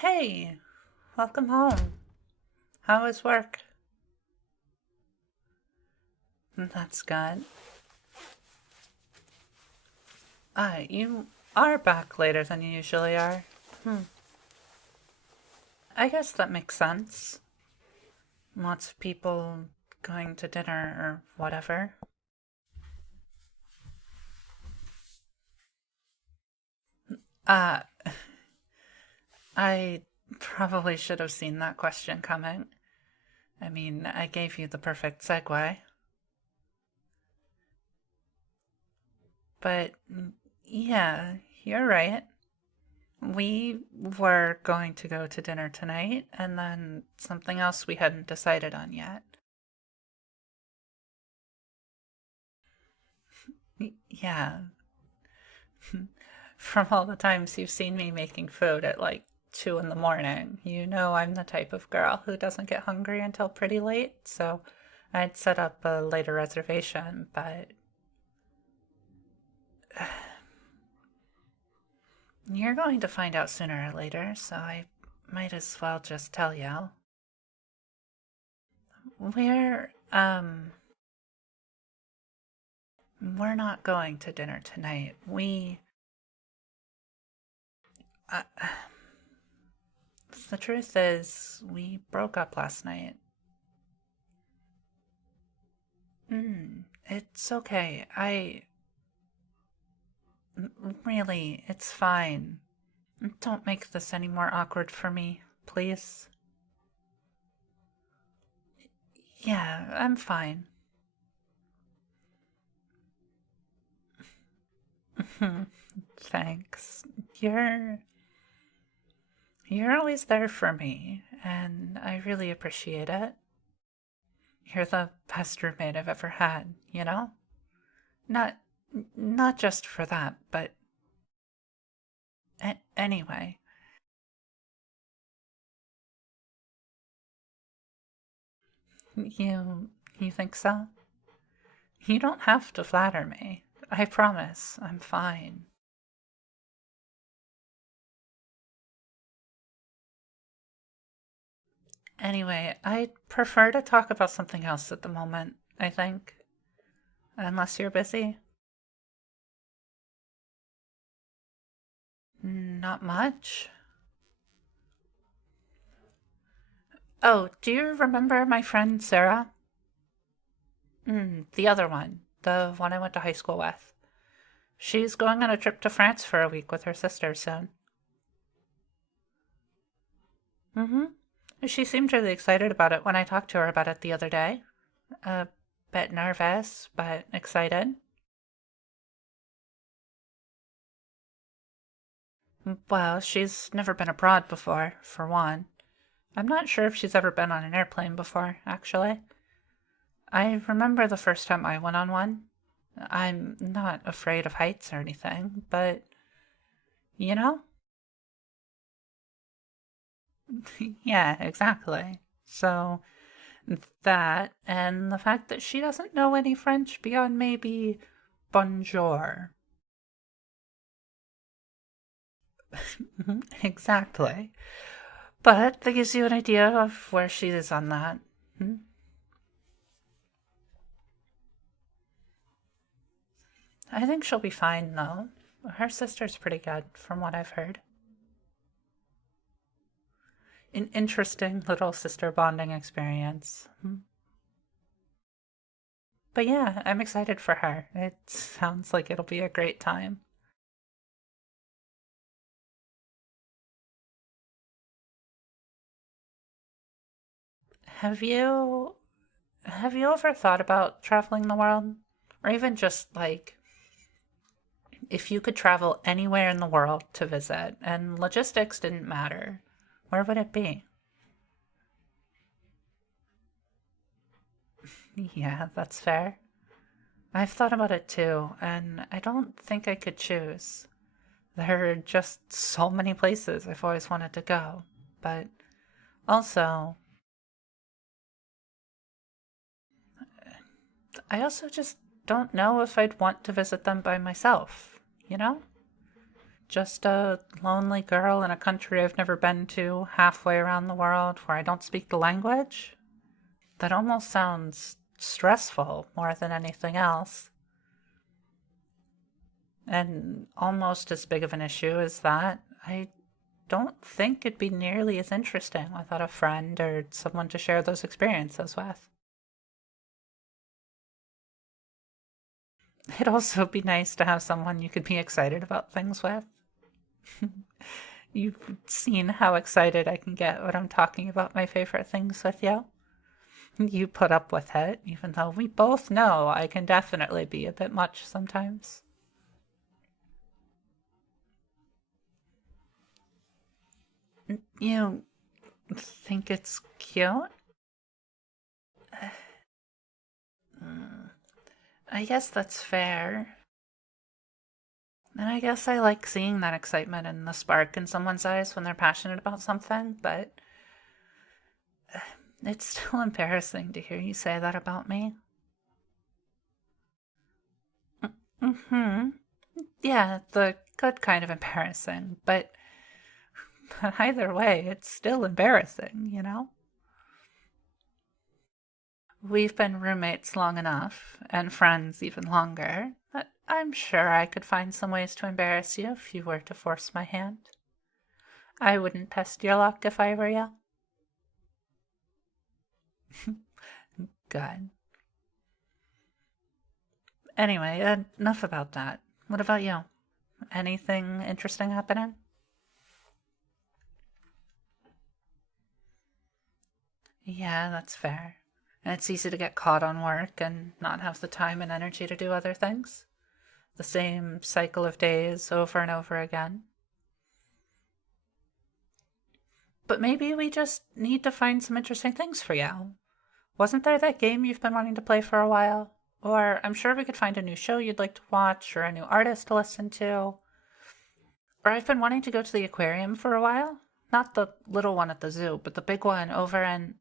Hey, welcome home. How was work? That's good. You are back later than you usually are. Hmm. I guess that makes sense. Lots of people going to dinner or whatever. Uh, I probably should have seen that question coming. I mean, I gave you the perfect segue. But yeah, you're right. We were going to go to dinner tonight, and then something else we hadn't decided on yet. Yeah, from all the times you've seen me making food at like 2 in the morning, you know I'm the type of girl who doesn't get hungry until pretty late, so I'd set up a later reservation, but you're going to find out sooner or later, so I might as well just tell you. We're, we're not going to dinner tonight. Uh, the truth is, we broke up last night. It's okay. Really, it's fine. Don't make this any more awkward for me, please. Yeah, I'm fine. Thanks. You're you're always there for me, and I really appreciate it. You're the best roommate I've ever had, you know? Not not just for that, but anyway. You think so? You don't have to flatter me. I promise, I'm fine. Anyway, I'd prefer to talk about something else at the moment, I think. Unless you're busy. Not much. Oh, do you remember my friend Sarah? The other one. The one I went to high school with. She's going on a trip to France for a week with her sister soon. Mm-hmm. She seemed really excited about it when I talked to her about it the other day. A bit nervous, but excited. Well, she's never been abroad before, for one. I'm not sure if she's ever been on an airplane before, actually. I remember the first time I went on one. I'm not afraid of heights or anything, but you know? Yeah, exactly. So, that, and the fact that she doesn't know any French beyond maybe bonjour. Exactly. But that gives you an idea of where she is on that. Hmm? I think she'll be fine, though. Her sister's pretty good, from what I've heard. An interesting little sister bonding experience. But yeah, I'm excited for her. It sounds like it'll be a great time. Have you have you ever thought about traveling the world? Or even just like if you could travel anywhere in the world to visit and logistics didn't matter, where would it be? Yeah, that's fair. I've thought about it too, and I don't think I could choose. There are just so many places I've always wanted to go. But I also just don't know if I'd want to visit them by myself, you know? Just a lonely girl in a country I've never been to, halfway around the world, where I don't speak the language? That almost sounds stressful more than anything else. And almost as big of an issue as that, I don't think it'd be nearly as interesting without a friend or someone to share those experiences with. It'd also be nice to have someone you could be excited about things with. You've seen how excited I can get when I'm talking about my favorite things with you. You put up with it, even though we both know I can definitely be a bit much sometimes. You think it's cute? I guess that's fair. And I guess I like seeing that excitement and the spark in someone's eyes when they're passionate about something, but it's still embarrassing to hear you say that about me. Mm-hmm. Yeah, the good kind of embarrassing, but either way, it's still embarrassing, you know? We've been roommates long enough, and friends even longer, that I'm sure I could find some ways to embarrass you if you were to force my hand. I wouldn't test your luck if I were you. Good. Anyway, enough about that. What about you? Anything interesting happening? Yeah, that's fair. And it's easy to get caught on work and not have the time and energy to do other things. The same cycle of days over and over again. But maybe we just need to find some interesting things for you. Wasn't there that game you've been wanting to play for a while? Or I'm sure we could find a new show you'd like to watch or a new artist to listen to. Or I've been wanting to go to the aquarium for a while. Not the little one at the zoo, but the big one over in.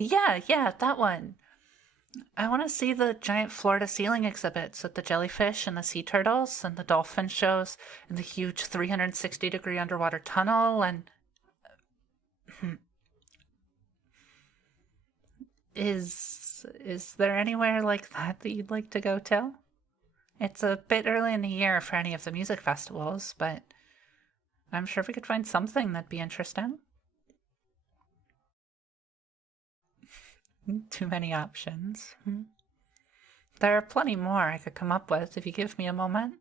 Yeah, that one. I want to see the giant floor to ceiling exhibits with the jellyfish and the sea turtles and the dolphin shows and the huge 360-degree underwater tunnel and. Is there anywhere like that you'd like to go to? It's a bit early in the year for any of the music festivals, but I'm sure we could find something that'd be interesting. Too many options. There are plenty more I could come up with if you give me a moment.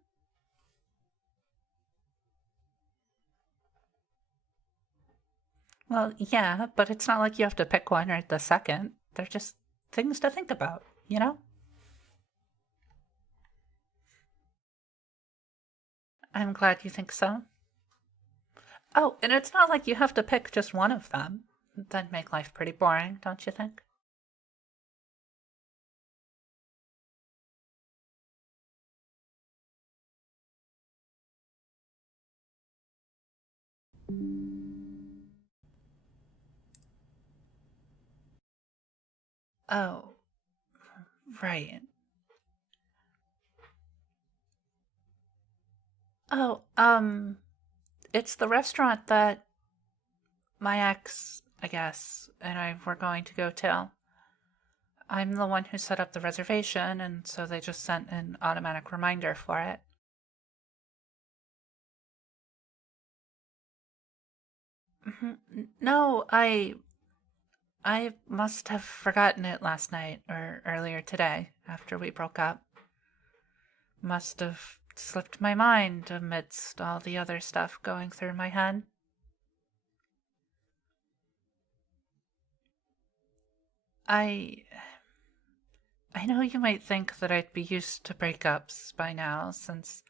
Well, yeah, but it's not like you have to pick one right this second. They're just things to think about, you know? I'm glad you think so. Oh, and it's not like you have to pick just one of them. That'd make life pretty boring, don't you think? Oh, right. Oh, it's the restaurant that my ex, I guess, and I were going to go to. I'm the one who set up the reservation, and so they just sent an automatic reminder for it. No, I must have forgotten it last night or earlier today after we broke up. Must have slipped my mind amidst all the other stuff going through my head. I I know you might think that I'd be used to breakups by now, since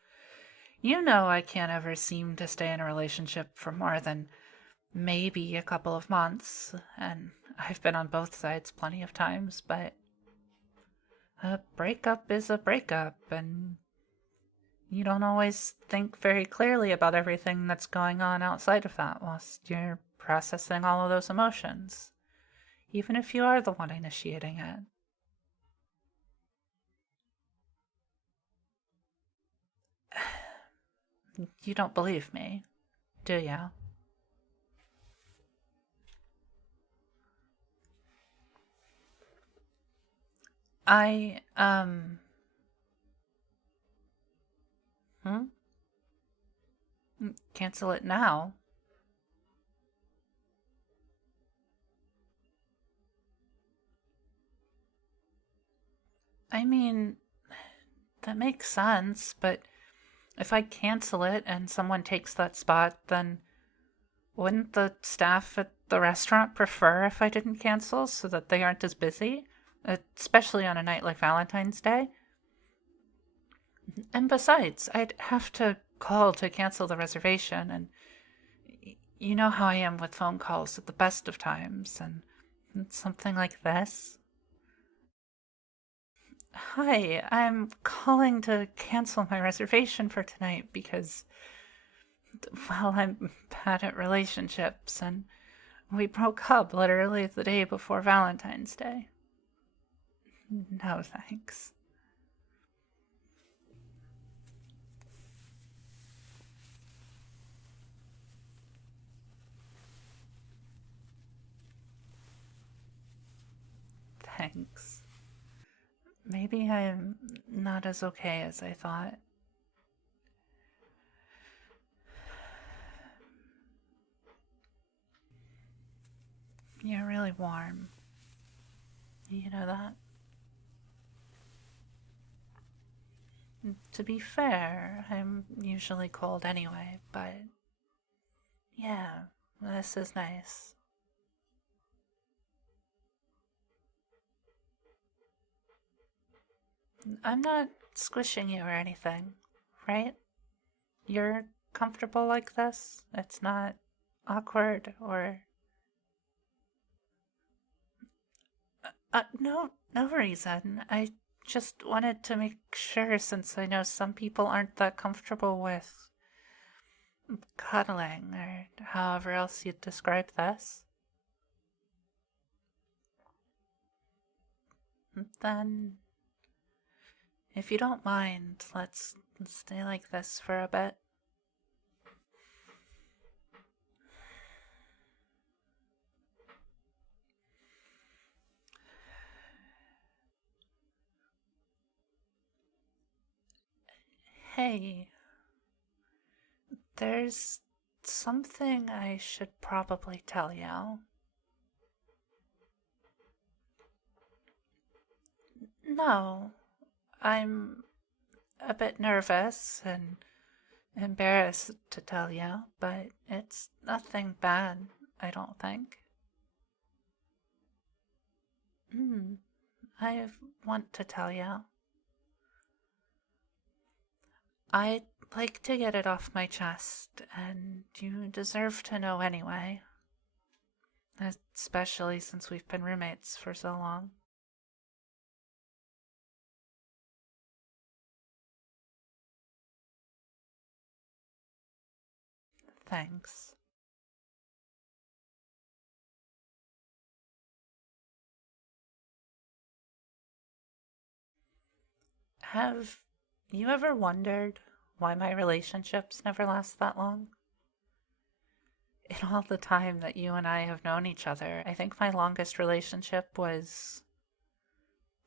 you know I can't ever seem to stay in a relationship for more than maybe a couple of months, and I've been on both sides plenty of times, but a breakup is a breakup, and you don't always think very clearly about everything that's going on outside of that whilst you're processing all of those emotions, even if you are the one initiating it. You don't believe me, do you? I, hmm? Cancel it now? I mean, that makes sense, but if I cancel it and someone takes that spot, then wouldn't the staff at the restaurant prefer if I didn't cancel so that they aren't as busy? Especially on a night like Valentine's Day? And besides, I'd have to call to cancel the reservation, and you know how I am with phone calls at the best of times, and something like this. Hi, I'm calling to cancel my reservation for tonight because, well, I'm bad at relationships, and we broke up literally the day before Valentine's Day. No thanks. Thanks. Maybe I'm not as okay as I thought. You're really warm. You know that? To be fair, I'm usually cold anyway, but yeah, this is nice. I'm not squishing you or anything, right? You're comfortable like this? It's not awkward or. No reason. I just wanted to make sure since I know some people aren't that comfortable with cuddling or however else you'd describe this. Then, if you don't mind, let's stay like this for a bit. Hey, there's something I should probably tell you. No, I'm a bit nervous and embarrassed to tell you, but it's nothing bad, I don't think. I want to tell you. I'd like to get it off my chest, and you deserve to know anyway. Especially since we've been roommates for so long. Thanks. Have you ever wondered why my relationships never last that long? In all the time that you and I have known each other, I think my longest relationship was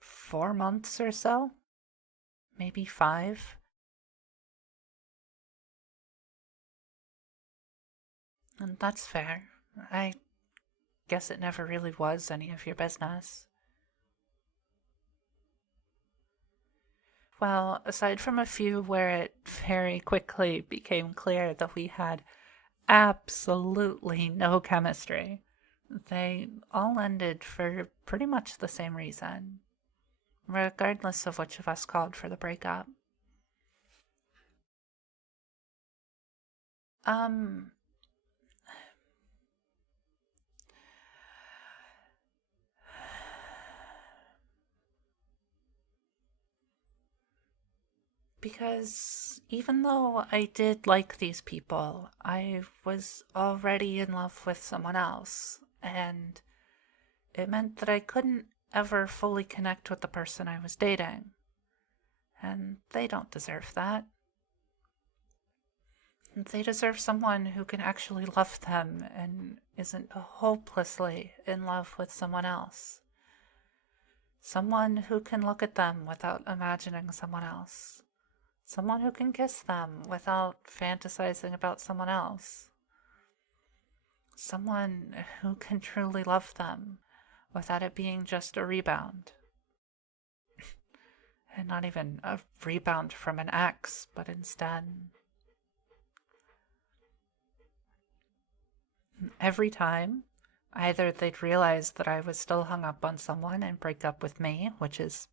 4 months or so, maybe 5. And that's fair. I guess it never really was any of your business. Well, aside from a few where it very quickly became clear that we had absolutely no chemistry, they all ended for pretty much the same reason, regardless of which of us called for the breakup. Um, because even though I did like these people, I was already in love with someone else, and it meant that I couldn't ever fully connect with the person I was dating. And they don't deserve that. They deserve someone who can actually love them and isn't hopelessly in love with someone else. Someone who can look at them without imagining someone else. Someone who can kiss them without fantasizing about someone else. Someone who can truly love them without it being just a rebound. And not even a rebound from an ex, but instead every time, either they'd realize that I was still hung up on someone and break up with me, which is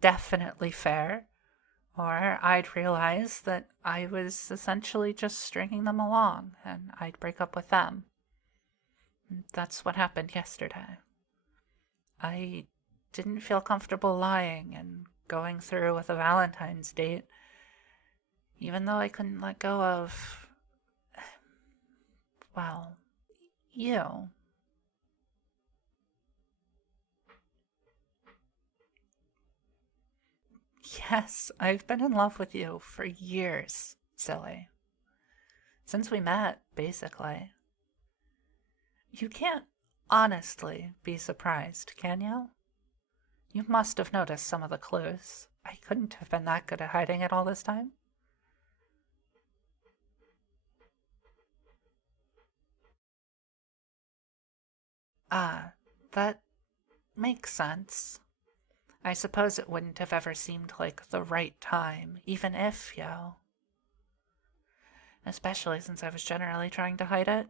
definitely fair, or I'd realize that I was essentially just stringing them along and I'd break up with them. That's what happened yesterday. I didn't feel comfortable lying and going through with a Valentine's date, even though I couldn't let go of, well, you. Yes, I've been in love with you for years, silly. Since we met, basically. You can't honestly be surprised, can you? You must have noticed some of the clues. I couldn't have been that good at hiding it all this time. Ah, that makes sense. I suppose it wouldn't have ever seemed like the right time, even if, especially since I was generally trying to hide it.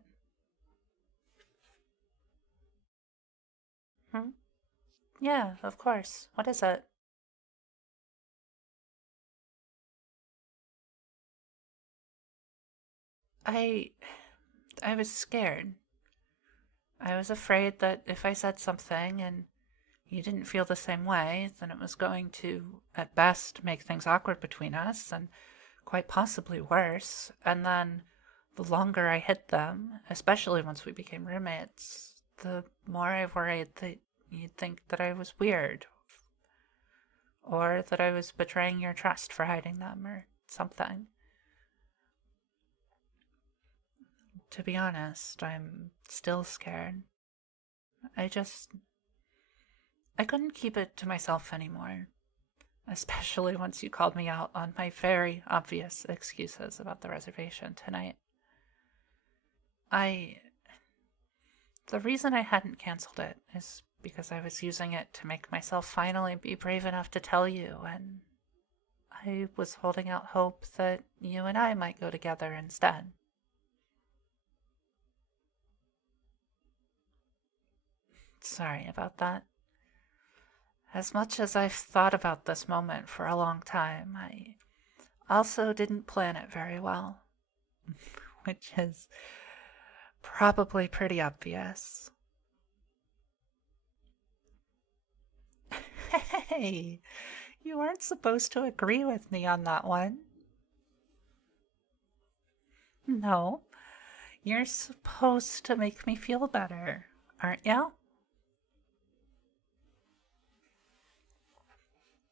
Hmm? Yeah, of course. What is it? I I was scared. I was afraid that if I said something and you didn't feel the same way, then it was going to, at best, make things awkward between us, and quite possibly worse. And then the longer I hid them, especially once we became roommates, the more I worried that you'd think that I was weird, or that I was betraying your trust for hiding them, or something. To be honest, I'm still scared. I just. I couldn't keep it to myself anymore. Especially once you called me out on my very obvious excuses about the reservation tonight. I. The reason I hadn't cancelled it is because I was using it to make myself finally be brave enough to tell you, and I was holding out hope that you and I might go together instead. Sorry about that. As much as I've thought about this moment for a long time, I also didn't plan it very well, which is probably pretty obvious. Hey, you weren't supposed to agree with me on that one. No, you're supposed to make me feel better, aren't you?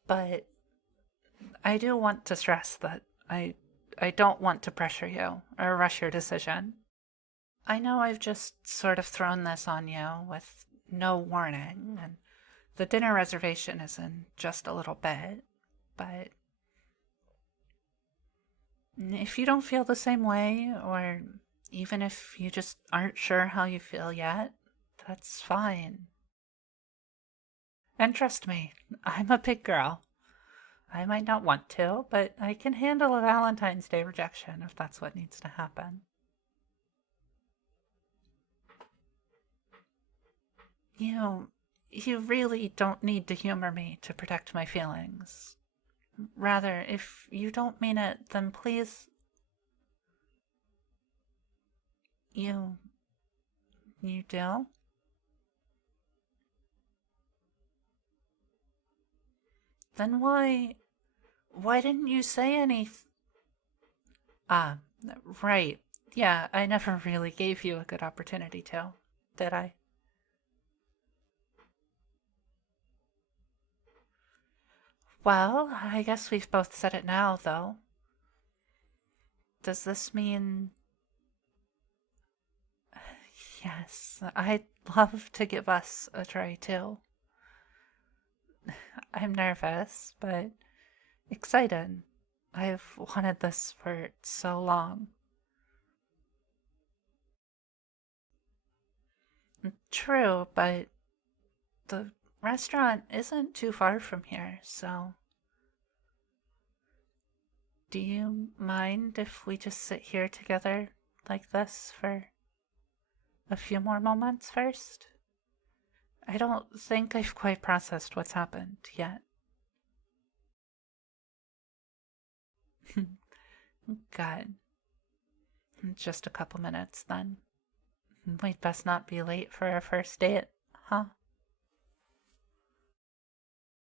But I do want to stress that I don't want to pressure you or rush your decision. I know I've just sort of thrown this on you with no warning, and the dinner reservation is in just a little bit, but if you don't feel the same way, or even if you just aren't sure how you feel yet, that's fine. And trust me, I'm a big girl. I might not want to, but I can handle a Valentine's Day rejection if that's what needs to happen. You you really don't need to humor me to protect my feelings. Rather, if you don't mean it, then please. You you do? Then why didn't you say any? Ah, right. Yeah, I never really gave you a good opportunity to, did I? Well, I guess we've both said it now, though. Does this mean... Yes, I'd love to give us a try too. I'm nervous, but excited. I've wanted this for so long. True, but the restaurant isn't too far from here, so... Do you mind if we just sit here together like this for a few more moments first? I don't think I've quite processed what's happened yet. Good. Just a couple minutes then. We'd best not be late for our first date, huh?